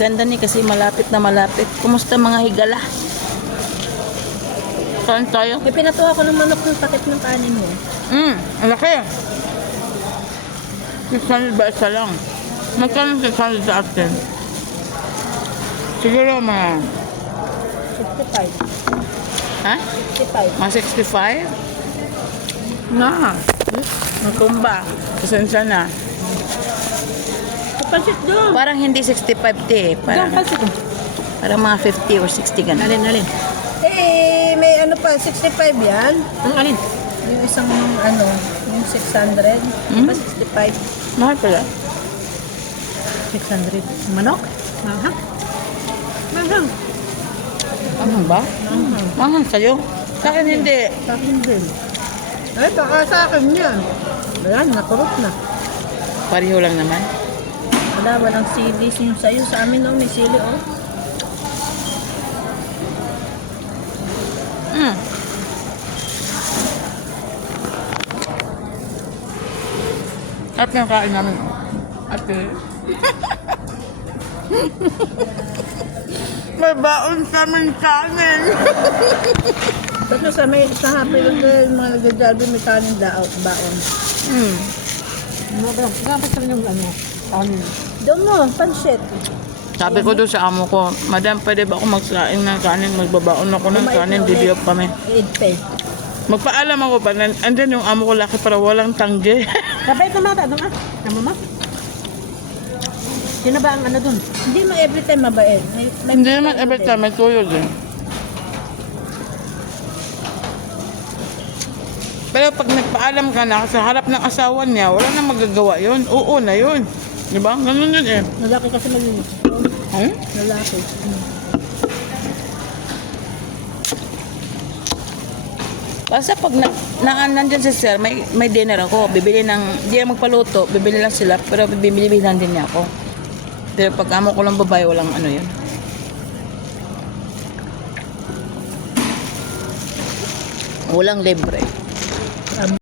Ganda ni kasi malapit na malapit. Kumusta mga higala? Saan tayo? May pinatuwa ko ng manok ng takip ng kanin mo. Ang laki. 600 ba isa lang? Magkano 600 sa atin? Siguro mga... 65. Ha? 65. Mga 65? Na. Natumba. Pasensya na. Pansit doon. Parang hindi 65 te. Parang, Pansit doon. parang mga 50 or 60 ganun. Alin. Eh, may ano pa, 65 yan. Ang alin? Yung isang ano, yung 600. Diba 65? Mahal pala. 600. Manok? Mahal. Mahal. Ano ba? Mahal sa'yo? Sa akin hindi. Sa akin din. Ay, baka sa akin yan. Ayan, nakurot na. Pareho lang naman. Wala, walang sili yung sa'yo. Sa amin, no, may sili, oh. At yung kain namin. Ate. May baon kami kanin. Ba't sa may sa happy lang yung mga nagjajalbi may kanin baon. Dapat sa yung ano, kanin. Doon mo, pansit. Sabi ko doon sa amo ko, Madam, pwede ba ako magsaing ng kanin? Magbabaon ako ng kanin, didiyop kami. Idpe. Magpaalam ako pa, andyan yung amo ko laki para walang tangge. Kapay ito mata, doon ah. Tama mo? Sino ba ang ano doon? Hindi mo every time mabait. Hindi naman every time, may tuyo din. Pero pag nagpaalam ka na sa harap ng asawa niya, wala na magagawa yun. Oo na yun. Di ba? Ganun yun eh. Lalaki kasi malinis. Lalaki. Basta pag nandyan si sir, may dinner ako. Bibili ng, hindi na magpaluto, bibili lang sila, pero bibili lang din niya ako. Pero pag amo ko lang babae, walang ano yun. Walang libre.